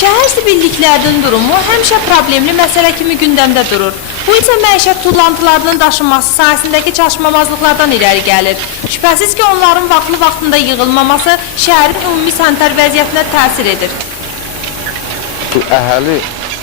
Şəhər zibilliklərinin durumu həmişə problemli məsələ kimi gündəmdə durur. Bu isə məişət tullantılarının daşınması sahəsindəki çatışmamazlıqlardan irəli gəlir. Şübhəsiz ki, onların vaxtında yığılmaması şəhərin ümumi sanitar vəziyyətinə təsir edir. Əhəli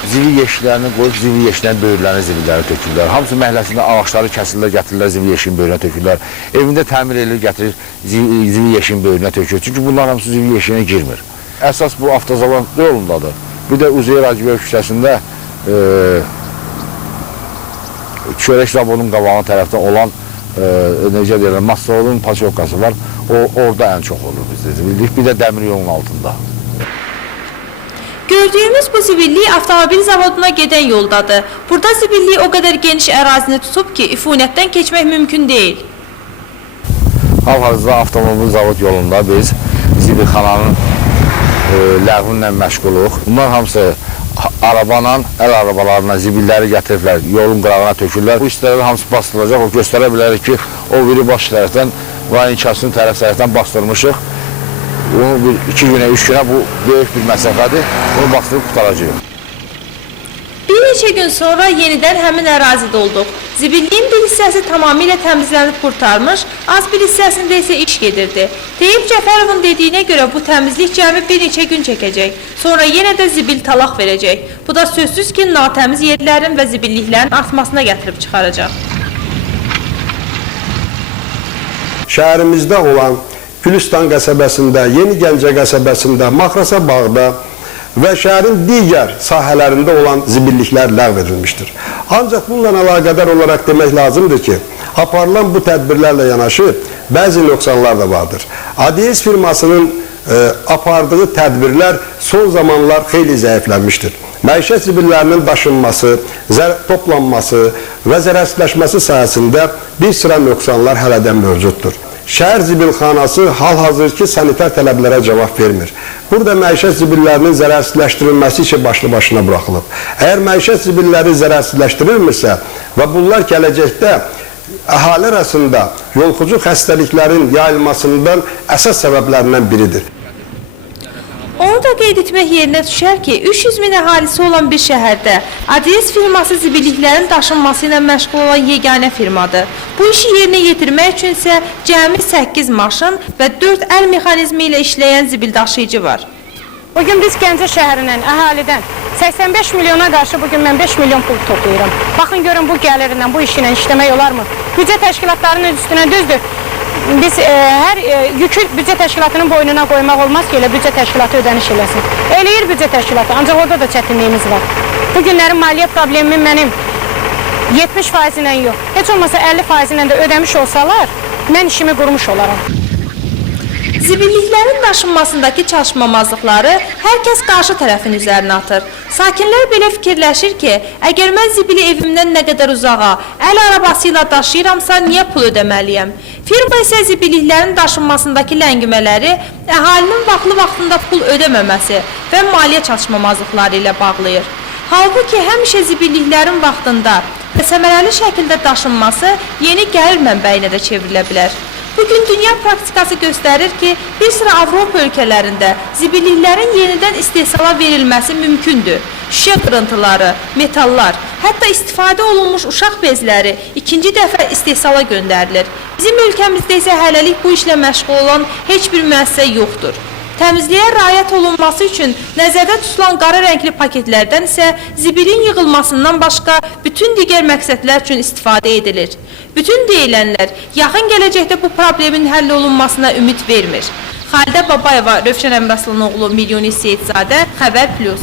zibil yeşiklərini qoyub, zibil yeşiklərin böyürlərini zibilləri tökürlər. Hamısı məhəlləsində ağaçları kəsirlər, gətirirlər, zibil yeşiyin böyrünə tökürlər. Evində təmir edilir, gətirir, zibil yeşiyin böyrünə tökür. Çünki bunlar hamısı zibil yeşiyinə girmir. Əsas bu avtozavod yolundadır. Bir də Uzeyir Hacıbəyov küçəsində çörək zavodunun qabağına tərəfdən olan necə deyirlər, Massavolun paçovkası var. Orada ən çox olur bizdə zibillik. Bir də dəmir yolun altında. Gördüyümüz bu zibillik avtomobil zavoduna gedən yoldadır. Burada zibillik o qədər geniş ərazini tutub ki, ifunətdən keçmək mümkün deyil. Hal-hazırda avtomobil zavod yolunda biz zibilxananın ləğvinlə məşğuluq. Bunlar hamısı arabanla, əl arabalarına zibilləri gətiriblər, yolun qırağına tökürlər. Bu istələr hamısı bastırılacaq, o göstərə bilərik ki, o biri baş tərəfdən, rayon inkasının tərəfdən bastırmışıq. Onu 2 günə, 3 günə bu böyük bir məsafədir, onu bastırıb qutaracaq. Bir neçə gün sonra yenidən həmin ərazidə olduq. Zibilliyin bir hissəsi tamamilə təmizlənib qurtarmış, az bir hissəsində isə iş gedirdi. Deyib Cəfərovun dediyinə görə bu təmizlik cəmi bir neçə gün çəkəcək. Sonra yenə də zibil talaq verəcək. Bu da sözsüz ki, natəmiz yerlərin və zibilliklərin artmasına gətirib çıxaracaq. Şəhərimizdə olan Gülistan qəsəbəsində, Yeni Gəncə qəsəbəsində, Maxrasa bağda və şəhərin digər sahələrində olan zibilliklər ləğv edilmişdir. Ancaq bununla əlaqədar olaraq demək lazımdır ki, aparılan bu tədbirlərlə yanaşı bəzi nöqsanlar da vardır. ADS firmasının apardığı tədbirlər son zamanlar xeyli zəiflənmişdir. Məişət zibillərinin daşınması, toplanması və zərərsizləşməsi sahəsində bir sıra nöqsanlar hələdən mövcuddur. Şəhər zibilxanası hal-hazırki sanitar tələblərə cavab vermir. Burada məişət zibillərinin zərərsizləşdirilməsi işi başlı başına buraxılıb. Əgər məişət zibilləri zərərsizləşdirilmirsə və bunlar gələcəkdə əhali arasında yolxucu xəstəliklərin yayılmasından əsas səbəblərindən biridir. Onu da qeyd etmək yerinə düşər ki, 300 min əhalisi olan bir şəhərdə ADS firması zibilliklərin daşınması ilə məşğul olan yeganə firmadır. Bu işi yerinə yetirmək üçün isə cəmi 8 maşın və 4 əl mexanizmi ilə işləyən zibil daşıyıcı var. Bugün biz Gəncə şəhərindən, əhalidən 85 milyona qarşı bugün mən 5 milyon pul toplayıram. Baxın görün bu gəlirindən, bu iş ilə işləmək olarmı? Büdcə təşkilatlarının üstünə düzdür. Biz hər yükü büdcə təşkilatının boynuna qoymaq olmaz ki, elə büdcə təşkilatı ödəniş eləsin. Eləyir büdcə təşkilatı, ancaq orada da çətinliyimiz var. Bu günlərin maliyyə problemim mənim 70% ilə yox, heç olmasa 50% ilə də ödəmiş olsalar, mən işimi qurmuş olaram. Zibilliklərin daşınmasındakı çatışmamazlıqları hər kəs qarşı tərəfin üzərinə atır. Sakinlər belə fikirləşir ki, əgər mən zibili evimdən nə qədər uzağa, əl arabası ilə daşıyıramsa, niyə pul ödəməliyəm? Firma isə zibilliklərin daşınmasındakı ləngimələri əhalinin vaxtında pul ödəməməsi və maliyyə çatışmamazlıqları ilə bağlayır. Halbuki həmişə zibilliklərin vaxtında və səmərəli şəkildə daşınması yeni gəlir mənbəyinə də çevrilə bilər. Bugün dünya praktikası göstərir ki, bir sıra Avropa ölkələrində zibilliklərin yenidən istehsala verilməsi mümkündür. Şüşə qırıntıları, metallar, hətta istifadə olunmuş uşaq bezləri ikinci dəfə istehsala göndərilir. Bizim ölkəmizdə isə hələlik bu işlə məşğul olan heç bir müəssisə yoxdur. Təmizliyə riayət olunması üçün nəzərdə tutulan qara rəngli paketlərdən isə zibilin yığılmasından başqa bütün digər məqsədlər üçün istifadə edilir. Bütün deyilənlər yaxın gələcəkdə bu problemin həll olunmasına ümid vermir. Xalidə Babayeva, Rövşən Əmraslanoğlu, Milyoni Seyidzadə, Xəbər Plus.